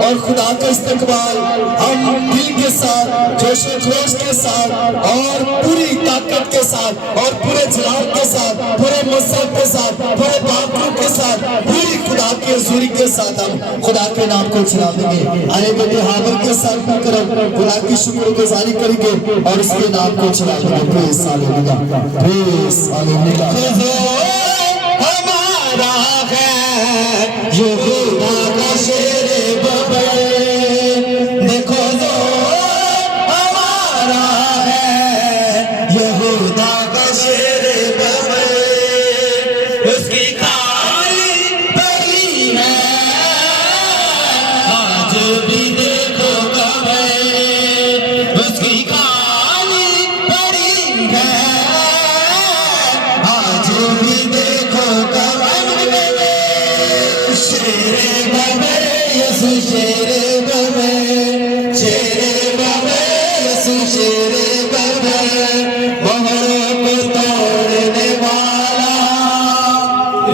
और खुदा का इस्तकबाल हम दिल के साथ, जोश व खरोश के साथ और पूरी ताकत के साथ और पूरे जलाल के साथ, पूरे मसरत के साथ, पूरे बाखू के साथ, पूरी खुदा की हजूरी के साथ हम खुदा के नाम को चला देंगे। आए बेटे हामिद के साथ मिलकर खुदा की शुक्रगुजारी करेंगे और उसके नाम को चला देंगे। Praise hallelujah, praise hallelujah. हमारा है यहोवा का शेरे बबल, देखो जो हमारा है यहोवा का शेरे बबल, उसकी खाली बड़ी है आज भी देखो कमल, उसकी खाली बड़ी है आज भी देखो कमल। शेरे बबल यसु शेरे बबल, शेरे बबल यसु शेरे बबल, मोहरों को तोड़ने वाला,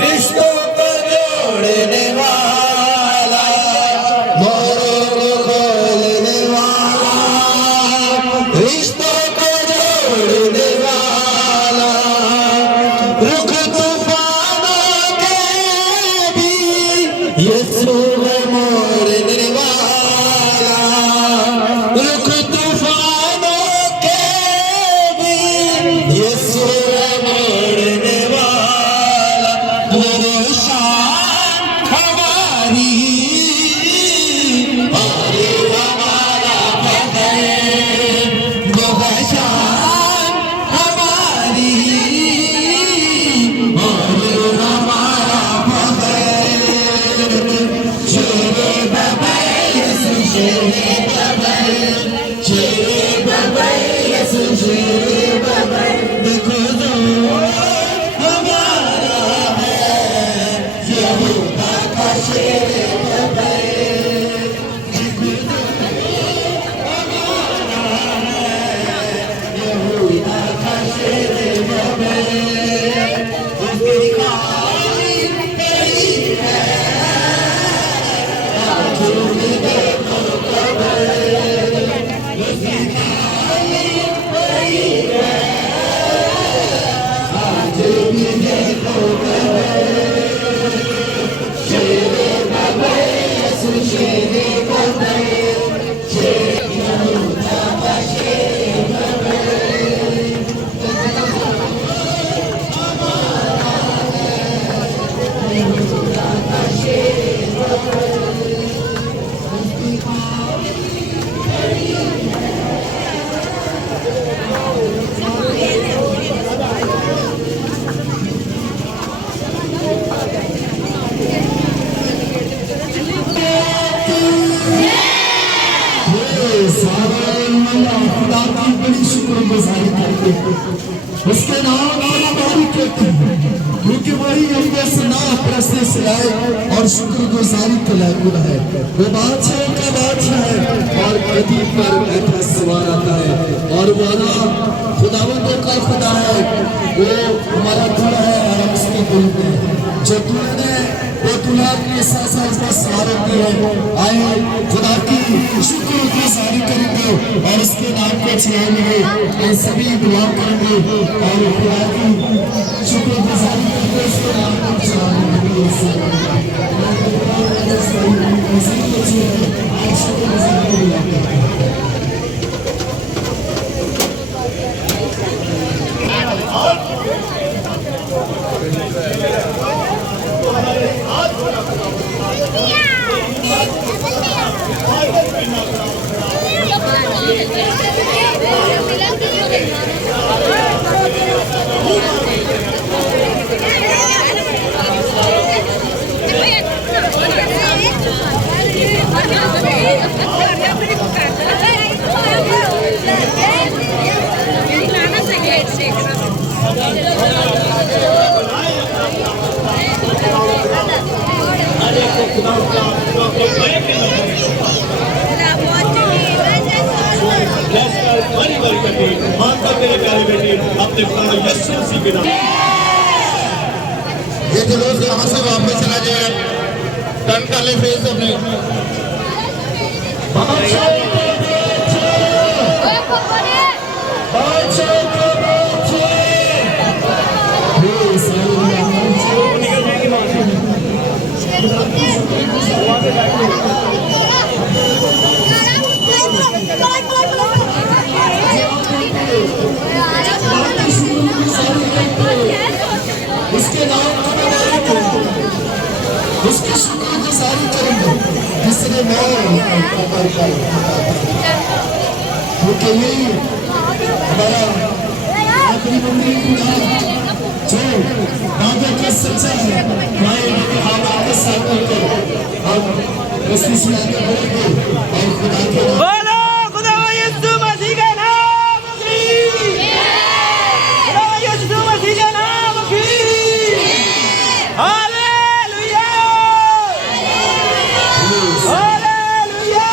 रिश्तों को जोड़ने वाला, मोहरों को खोलने वाला, रिश्तों को जोड़ने वाला, रुख तूफानों के भी यीशु है मोड़ने वाला, रुख तूफानों के भी यीशु है मोड़ने वाला। वो शान हमारी और हमारा फखर, वो शान हमारी और हमारा फखर। शेरे बबल यसु शेरे बबल, शेरे बबल यसु शेरे बबल, देखो जो हमारा है यहोवा का शेरे बबल, देखो जो हमारा है यहोवा का शेरे बबल, उसकी खाली बड़ी है आज भी देखो कमल, उसकी खाली बड़ी है आज भी देखो कमल। शेरे बबल यसु शेरे बबल, शेरे यहोवा का शेरे बबल, यहोवा का शेरे बबल, उसकी खाली बड़ी है। खुदा की बड़ी शुक्रगुजारी करते हैं, उसके नाम की तारीफ करते हैं, क्योंकि वही हमको सनाफ रस्ते से लाए और शुक्रगुजारी के लायक है। वो बादशाह का बादशाह है और गद्दी पर बैठा सवार आता है, और वाला खुदावंदों का खुदा है, वो हमारा दूल्हा है और हम उसके दुल्हन हैं। जो दुल्हन है वो दूल्हा के साथ साथ उसका सवार होती है। आए खुदा की शुक्रगुजारी करेंगे और उसके नाम को चलाएंगे, ये सभी दुआ करेंगे और खुदा की शुक्रगुजारी करके उसके नाम को ये जो लोग यहाँ से वापस चला जाए टर्न कर ले फेस अपने बादशाह के बच्चे, बादशाह के बच्चे, हे सारे उसके नाम की बड़ाई करो, उसकी शुक्रगुजारी करो, जिसने क्योंकि यही हमारा आखिरी मंदिर खुदा जो राजा का सच्चा है, हवा के साथ मिलकर हम उसकी सुनाने बढ़ेंगे और खुदा के बोलो खुदा यीशु मसीह का नाम की, खुदा यीशु मसीह का नाम की, हालेलुया, हालेलुया,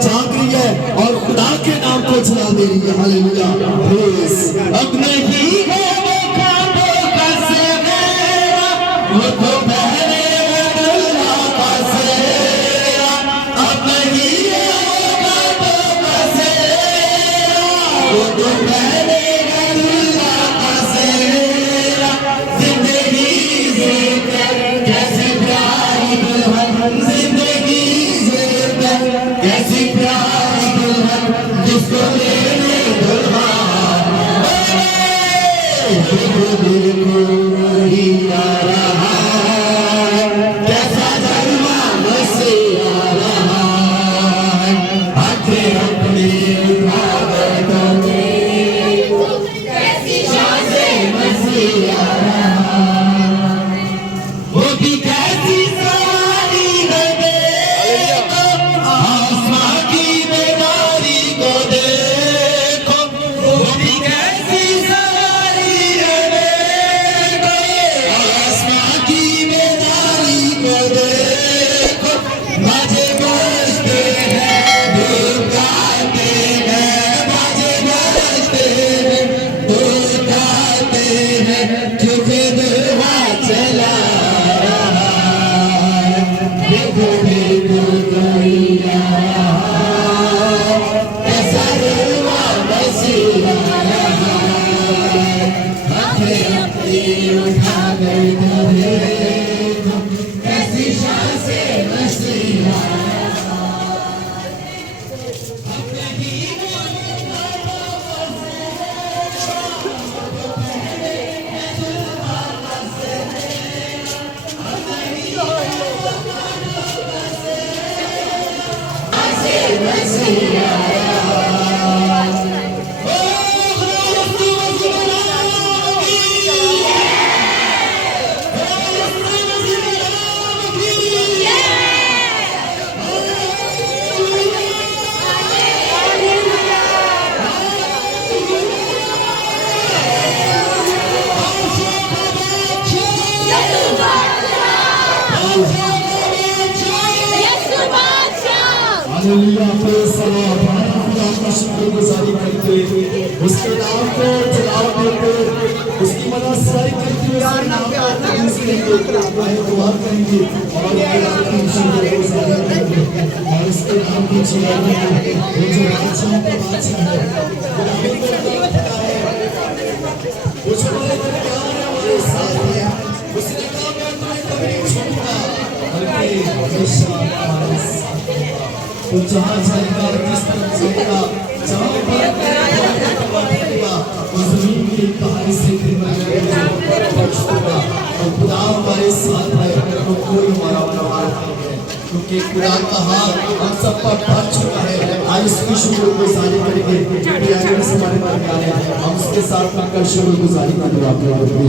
झांक रही है और खुदा के नाम को चला दे रही है। हालेलुया, अब नहीं है वो कांटों का सेवेरा, वो तो बहरे अल्लाह का सेवेरा। अब नहीं है वो कांटों का सेवेरा, वो तो बहरे अल्लाह का सेवेरा। जिंदगी जीकर कैसे प्यारी दुल्हन, जिंदगी कैसी प्यारी दुल्हन जिसको लेने दुल्हा दिल को ही आ रहा है, कैसा जलवा मसीह आ रहा है। आंखें अपनी भागों में कैसी शान से मसीह आ रहा है। वो भी कैसी सवारी है देखो, वो भी कैसी सवारी है। उठा कर देखो कैसी शान से मसीहा हालेलुया प्रेज़ द लॉर्ड खुदा का शुक्रगुजारी करते उसके नाम को जलाल देते उसकी मददगारी करते उसके नाम को तकदीस करेंगे दुआ करेंगे और खुदा की शुक्रगुजारी करेंगे और उसके नाम की चिल्लाएं वो जो बादशाह का बादशाह है वो जो हमारे साथ है उसने कहा मैं तुम्हें कभी नहीं छोड़ूंगा बल्कि हमेशा हमारे साथ तो जहाँ जाएगा जिस तरफ जाएगा जहाँ पर जाएगा उस जमीन की कहानी से और खुदा हमारे साथ है तो कोई हमारा प्रभाव नहीं है क्योंकि खुदा का हाथ हम सब पर पड़ चुका है। आज इसकी शुक्रगुजारी करेंगे क्योंकि आज हमारे पास हम उसके साथ मिलकर शुक्रगुजारी का दुआ करेंगे।